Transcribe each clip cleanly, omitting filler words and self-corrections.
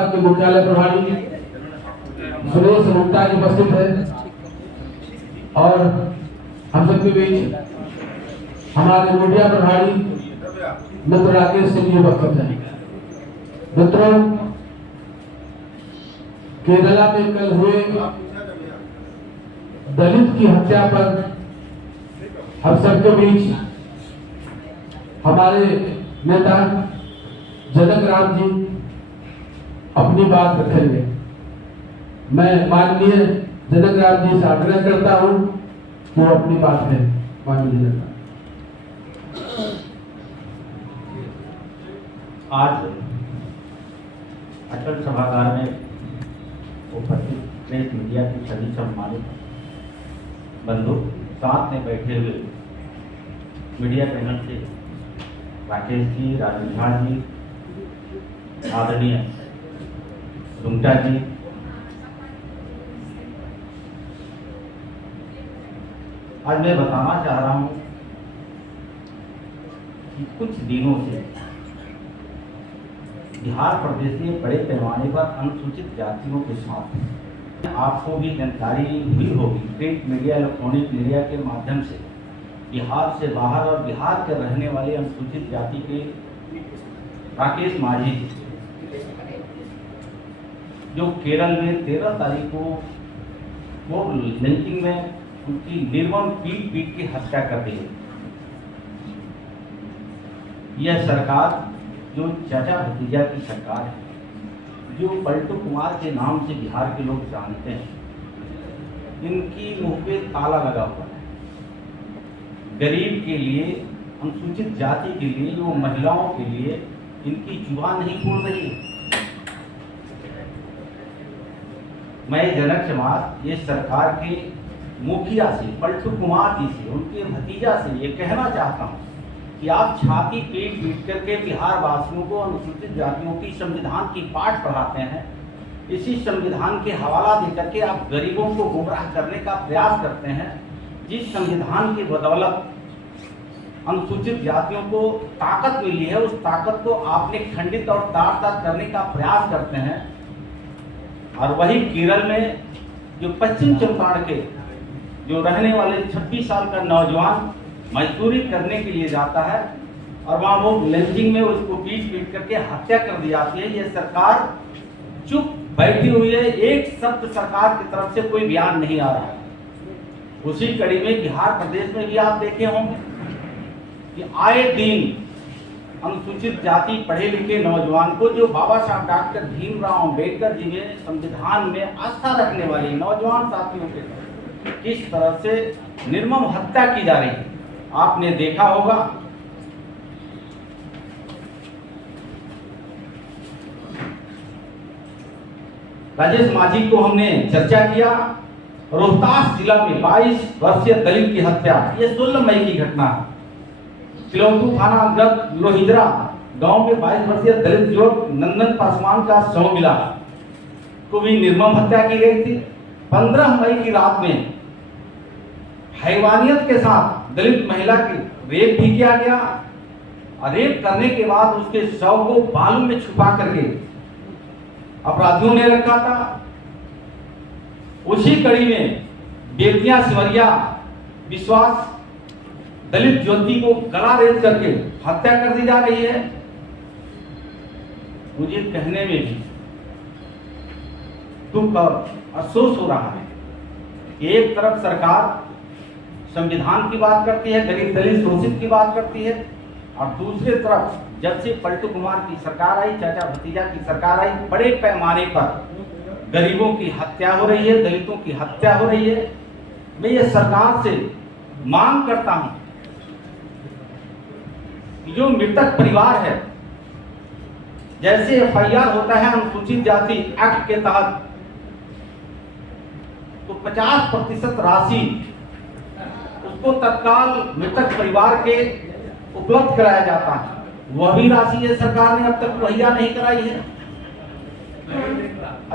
भाजपा के मुख्यालय प्रभारी सुरेश गुप्ता जी उपस्थित है और हम सबके बीच हमारे मीडिया प्रभारी मित्र राकेश सिंह जी उपस्थित है। मित्रों, केरला में कल हुए दलित की हत्या पर हम सबके बीच हमारे नेता जनक राम जी अपनी बात रखेंगे। मैं माननीय जनक राम जी से आग्रह करता हूं कि वो अपनी बात है। माननीय जनक, आज अटल सभागार में उपस्थित प्रेस मीडिया की सभी सम्मानित बंधु, साथ में बैठे हुए मीडिया पैनल से राकेश जी, राजन झा जी, आदरणीय रुंगटा जी, आज मैं बताना चाह रहा हूं कि कुछ दिनों से बिहार प्रदेश में बड़े पैमाने पर अनुसूचित जातियों के साथ, आपको भी जानकारी हुई होगी, प्रिंट मीडिया, इलेक्ट्रॉनिक मीडिया के माध्यम से बिहार से बाहर और बिहार के रहने वाले अनुसूचित जाति के राकेश माझी जो केरल में 13 तारीख को वो लिंचिंग में उनकी निर्मम पीट की हत्या कर दी। यह सरकार जो चाचा भतीजा की सरकार है, जो पलटू कुमार के नाम से बिहार के लोग जानते हैं, इनकी मुंह पे ताला लगा हुआ है। गरीब के लिए, अनुसूचित जाति के लिए, जो महिलाओं के लिए इनकी जुबान नहीं खोल रही है। मैं जनक समाज ये सरकार के मुखिया से, पलटू कुमार जी से, उनके भतीजा से ये कहना चाहता हूँ कि आप छाती पीट करके बिहार वासियों को, अनुसूचित जातियों की संविधान की पाठ पढ़ाते हैं। इसी संविधान के हवाला देकर के आप गरीबों को गुमराह करने का प्रयास करते हैं। जिस संविधान की बदौलत अनुसूचित जातियों को ताकत मिली है, उस ताकत को आपने खंडित और तार-तार करने का प्रयास करते हैं। और वही केरल में जो पश्चिम चंपारण के जो रहने वाले 26 साल का नौजवान मजदूरी करने के लिए जाता है और वहाँ वो लिंचिंग में उसको पीट करके हत्या कर दी जाती है। ये सरकार चुप बैठी हुई है, एक शब्द सरकार की तरफ से कोई बयान नहीं आ रहा है। उसी कड़ी में बिहार प्रदेश में भी आप देखे होंगे कि आए दिन अनुसूचित जाति पढ़े लिखे नौजवान को, जो बाबा साहब डॉक्टर भीमराव अम्बेडकर जी ने संविधान में आस्था रखने वाले नौजवान साथियों के किस तरह से निर्मम हत्या की जा रही है, आपने देखा होगा। राकेश माझी को हमने चर्चा किया। रोहतास जिला में 22 वर्षीय दलित की हत्या, ये 16 मई की घटना है। तिलौतू थाना अंतर्गत लोहिजरा गांव में 22 वर्षीय दलित युवक नंदन पासवान का शव मिला, को भी निर्मम हत्या की गई थी। 15 मई की रात में हैवानियत के साथ दलित महिला की रेप भी किया गया और रेप करने के बाद उसके शव को बालू में छुपा करके अपराधियों ने रखा था। उसी कड़ी में बेतिया सिमरिया विश्वास दलित ज्योति को गला रेत करके हत्या कर दी जा रही है। मुझे कहने में भी दुख और अफसोस हो रहा है। एक तरफ सरकार संविधान की बात करती है, गरीब दलित शोषित की बात करती है, और दूसरी तरफ जब से पलटू कुमार की सरकार आई, चाचा भतीजा की सरकार आई, बड़े पैमाने पर गरीबों की हत्या हो रही है, दलितों की हत्या हो रही है। मैं ये सरकार से मांग करता हूं कि जो मृतक परिवार है, जैसे एफआईआर होता है अनुसूचित जाति एक्ट के तहत, तो 50% राशि उसको तत्काल मृतक परिवार के उपलब्ध कराया जाता है। वह भी राशि ये सरकार ने अब तक मुहैया नहीं कराई है।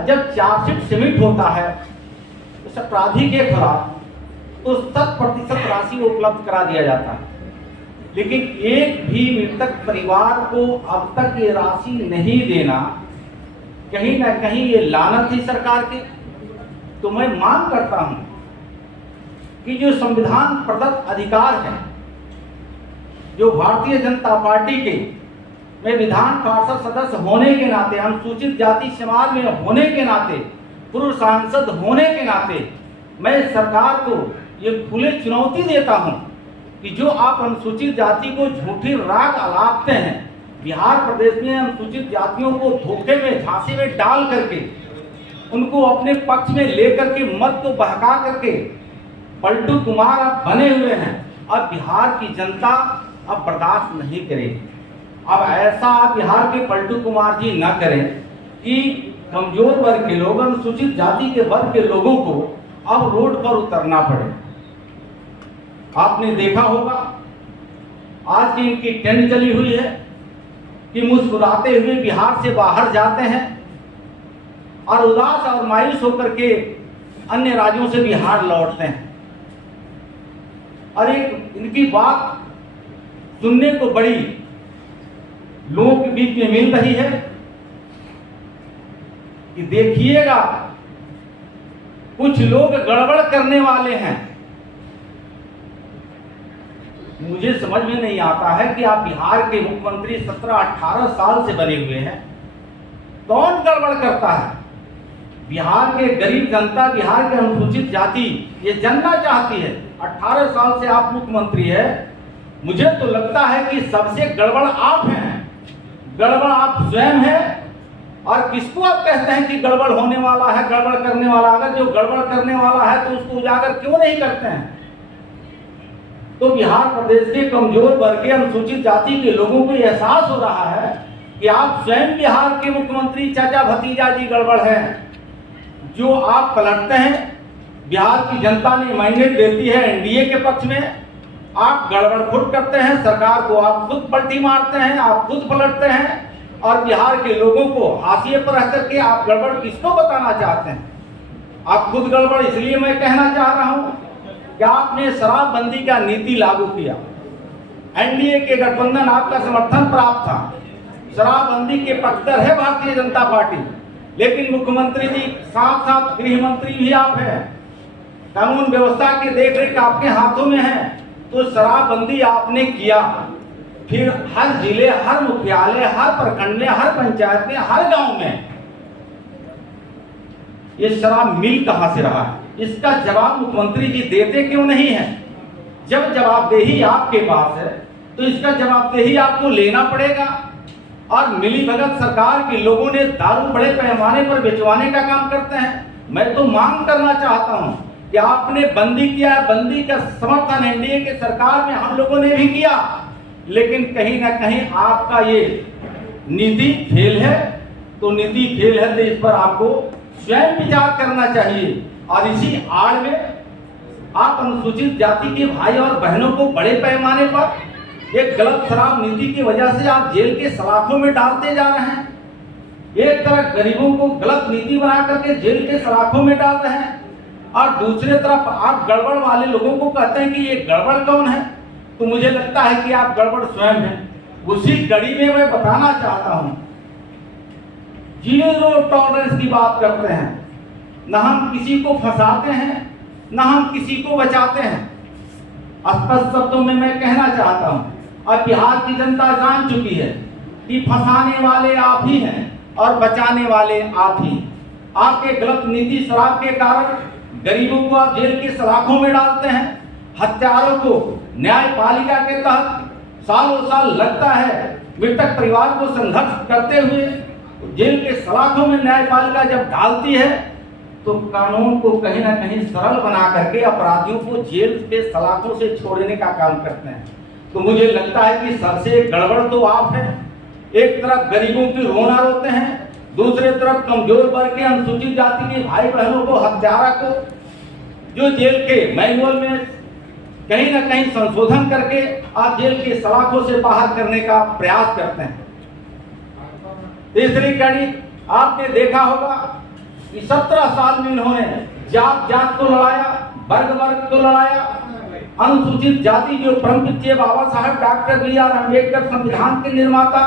जब चार्जशीट सबमिट होता है उस अपराधी के खिलाफ, तो 100% राशि उपलब्ध करा दिया जाता है, लेकिन एक भी मृतक परिवार को अब तक ये राशि नहीं देना, कहीं ना कहीं ये लानत थी सरकार की। तो मैं मांग करता हूं कि जो संविधान प्रदत्त अधिकार है, जो भारतीय जनता पार्टी के मैं विधान पार्षद सदस्य होने के नाते, अनुसूचित जाति समाज में होने के नाते, पूर्व सांसद होने के नाते मैं सरकार को ये खुले चुनौती देता हूं कि जो आप अनुसूचित जाति को झूठी राग अलापते हैं, बिहार प्रदेश में अनुसूचित जातियों को धोखे में, झांसे में डाल करके उनको अपने पक्ष में लेकर के मत को बहका करके पलटू कुमार आप बने हुए हैं। अब बिहार की जनता अब बर्दाश्त नहीं करेगी। अब ऐसा बिहार के पलटू कुमार जी न करें कि कमजोर वर्ग के लोग, अनुसूचित जाति के वर्ग के लोगों को अब रोड पर उतरना पड़े। आपने देखा होगा आज की इनकी ट्रेंड चली हुई है कि मुस्कुराते हुए बिहार से बाहर जाते हैं और उदास और मायूस होकर के अन्य राज्यों से बिहार लौटते हैं। और एक इनकी बात सुनने को बड़ी लोगों के बीच में मिल रही है कि देखिएगा कुछ लोग गड़बड़ करने वाले हैं। मुझे समझ में नहीं आता है कि आप बिहार के मुख्यमंत्री 17-18 साल से बने हुए हैं, कौन गड़बड़ करता है? बिहार के गरीब जनता, बिहार के अनुसूचित जाति ये जानना चाहती है। 18 साल से आप मुख्यमंत्री है, मुझे तो लगता है कि सबसे गड़बड़ आप हैं, गड़बड़ आप स्वयं हैं। और किसको आप कहते हैं कि गड़बड़ होने वाला है, गड़बड़ करने वाला? अगर जो गड़बड़ करने वाला है तो उसको उजागर क्यों नहीं करते हैं? तो बिहार प्रदेश के कमजोर वर्ग के, अनुसूचित जाति के लोगों को एहसास हो रहा है कि आप स्वयं बिहार के मुख्यमंत्री चाचा भतीजा जी गड़बड़ हैं। जो आप पलटते हैं, बिहार की जनता ने मैंडेट देती है एनडीए के पक्ष में, आप गड़बड़ खुद करते हैं, सरकार को आप खुद पलटी मारते हैं, आप खुद पलटते हैं और बिहार के लोगों को हाशिए पर रख करके आप गड़बड़ किसको बताना चाहते हैं? आप खुद गड़बड़। इसलिए मैं कहना चाह रहा हूं कि आपने शराबबंदी का नीति लागू किया, एनडीए के गठबंधन आपका समर्थन प्राप्त था, शराबबंदी के पक्षधर है भारतीय जनता पार्टी, लेकिन मुख्यमंत्री जी साथ साथ गृह मंत्री भी आप हैं, कानून व्यवस्था की देखरेख आपके हाथों में है। तो शराबबंदी आपने किया, फिर हर जिले, हर मुख्यालय, हर प्रखंड में, हर पंचायत में, हर गांव में ये शराब मिल कहां से रहा है? इसका जवाब मुख्यमंत्री जी देते क्यों नहीं है? जब जवाबदेही आपके पास है तो इसका जवाबदेही आपको लेना पड़ेगा। और मिलीभगत सरकार के लोगों ने दारू बड़े पैमाने पर बेचवाने का काम करते हैं। मैं तो मांग करना चाहता हूं कि आपने बंदी किया है, बंदी का समर्थन एनडीए के सरकार में हम लोगों ने भी किया, लेकिन कहीं ना कहीं आपका ये नीति फेल है। तो नीति फेल है तो इस पर आपको स्वयं विचार करना चाहिए। और इसी आड़ में आप अनुसूचित जाति के भाई और बहनों को बड़े पैमाने पर एक गलत शराब नीति की वजह से आप जेल के सलाखों में डालते जा रहे हैं। एक तरफ गरीबों को गलत नीति बना करके जेल के सलाखों में डाल रहे हैं और दूसरी तरफ आप गड़बड़ वाले लोगों को कहते हैं कि ये गड़बड़ कौन है? तो मुझे लगता है कि आप गड़बड़ स्वयं हैं। उसी कड़ी में मैं बताना चाहता हूं, जीरो टॉलरेंस की बात करते हैं, न हम किसी को फंसाते हैं, न हम किसी को बचाते हैं। स्पष्ट शब्दों में मैं कहना चाहता हूं, अब बिहार की जनता जान चुकी है कि फंसाने वाले आप ही हैं और बचाने वाले आप ही। आपके गलत नीति शराब के कारण गरीबों को आप जेल के सलाखों में डालते हैं, हत्यारों को न्यायपालिका के तहत सालों साल लगता है मृतक परिवार को संघर्ष करते हुए जेल के सलाखों में न्यायपालिका जब डालती है तो कानून को कहीं ना कहीं सरल बना करके अपराधियों को जेल के सलाखों से छोड़ने का काम करते हैं। तो मुझे लगता है कि सबसे गड़बड़ तो आप हैं। एक तरफ गरीबों की रोना रोते हैं, दूसरे तरफ कमजोर वर्ग के अनुसूचित जाति के भाई बहनों को, हत्यारा को जो जेल के मैनुअल में कहीं ना कहीं संशोधन करके आप जेल के सलाखों से बाहर करने का प्रयास करते हैं। तीसरी कड़ी आपने देखा होगा कि 17 साल में इन्होंने जात जात को लड़ाया, वर्ग वर्ग को लड़ाया। अनुसूचित जाति जो परम पूज्य बाबा साहब डॉक्टर बी आर अम्बेडकर संविधान के निर्माता,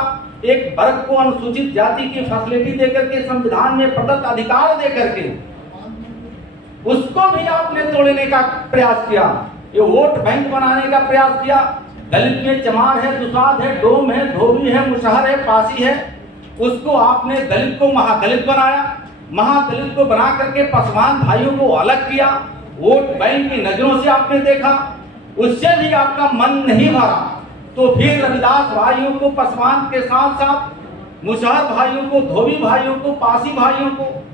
एक वर्ग को अनुसूचित जाति की फैसिलिटी देकर के, संविधान में प्रदत्त अधिकार देकर के, उसको भी आपने तोड़ने का प्रयास किया। ये वोट बैंक बनाने का प्रयास किया। दलित में चमार है, दुसाध है, डोम है, धोबी है, मुशहर है, पासी है, उसको आपने दलित को महादलित बनाया। महादलित को बना करके पासवान भाइयों को अलग किया। वोट बैंक की नजरों से आपने देखा, उससे भी आपका मन नहीं भरा, तो फिर रविदास भाइयों को पासवान के साथ साथ मुशहर भाइयों को, धोबी भाइयों को, पासी भाइयों को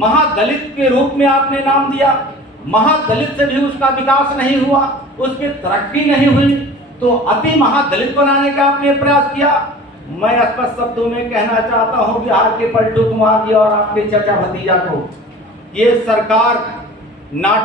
महादलित के रूप में आपने नाम दिया। महादलित से भी उसका विकास नहीं हुआ, उसकी तरक्की नहीं हुई, तो अति महादलित बनाने का आपने प्रयास किया। मैं स्पष्ट शब्दों में कहना चाहता हूं बिहार के पलटू कुमार जी और आपके चचा भतीजा को, ये सरकार नाटक